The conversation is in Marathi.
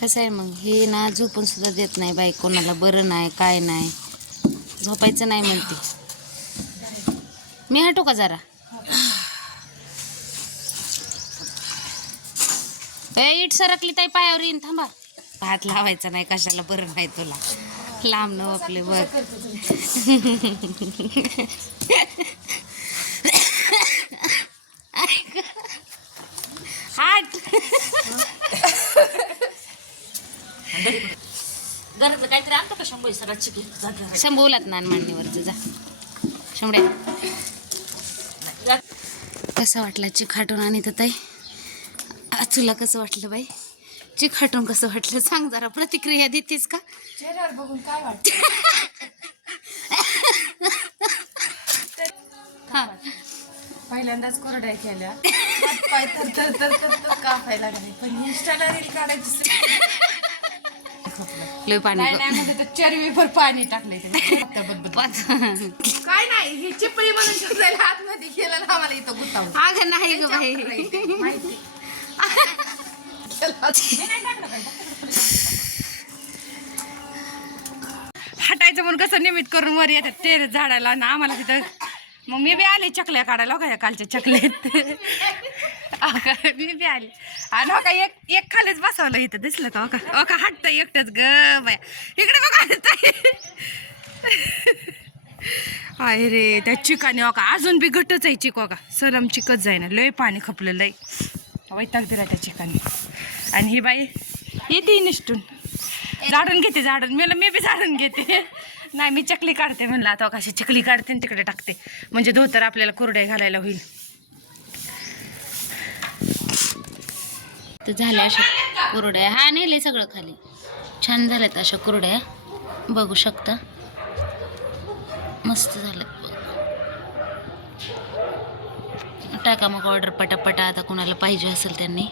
कसं आहे मग? हे ना झोपून सुद्धा देत नाही बाई कोणाला बरं नाही काय नाही. झोपायचं नाही म्हणते. मी हटू का जरा? इट सरकली ताई पायावर येईन थांबा. भात लावायचा नाही कशाला बरं नाही तुला. लांब न आपले बघ. हाट. घरातलं काहीतरी आणतो का शंभर सगळ्यात शिकले जा शंभूलात नान मांडणीवरचं जा. शंभड्या. कसा वाटला चिखाटून आणि तर ताई? तुला कसं वाटलं बाई? चिखाटून कसं वाटलं? सांग जरा प्रतिक्रिया देतेस का? बघून काय वाटत? हा. पहिल्यांदाच कोरड्या केल्या. पाय तर तर तर तर तर कापायला लागले. पण इंस्टाला रील काढायची. लय पाणी नाही गं. नाही म्हणजे ते. चरवीभर पाणी टाकले पाच काय नाही ही चिपळी म्हणून आतमध्ये केलं ना आम्हाला इथं गुतावलं अगं नाही ग बाई. माहिती. हटायचं म्हणून कसं निमित्त करून वर येतात ते झाडाला ना आम्हाला तिथं मग मी बी आले चकल्या काढायला का कालच्या चकलेत अहो का, मी बी आली. आणि हो का एक एक खालीच बसवलं इथं दिसलं का हो का? हो का हटतं एकटंच ग बाया. इकडे बघा ताई. आहे रे त्या चिकाने हो का अजून बी घटच आहे चिक हो का. सरम चिकच जाईना लय पाणी खपलं आहे वैताग दिला त्या चिकाने. आणि ही बाई येते निष्ठून. झाडून घेते झाडून. मी मी बी झाडून घेते. नाही मी चकली काढते म्हणलं आता हो कशी चकली काढते आणि तिकडे टाकते. म्हणजे धोतर आपल्याला कुरडे घालायला होईल. तर झाल्या अशा कुरड्या. हा नेले सगळं खाली. छान झाल्यात अशा कुरड्या. बघू शकता. मस्त झाल्यात बघ. टाका मग ऑर्डर पटापटा. आता कोणाला पाहिजे असेल त्यांनी.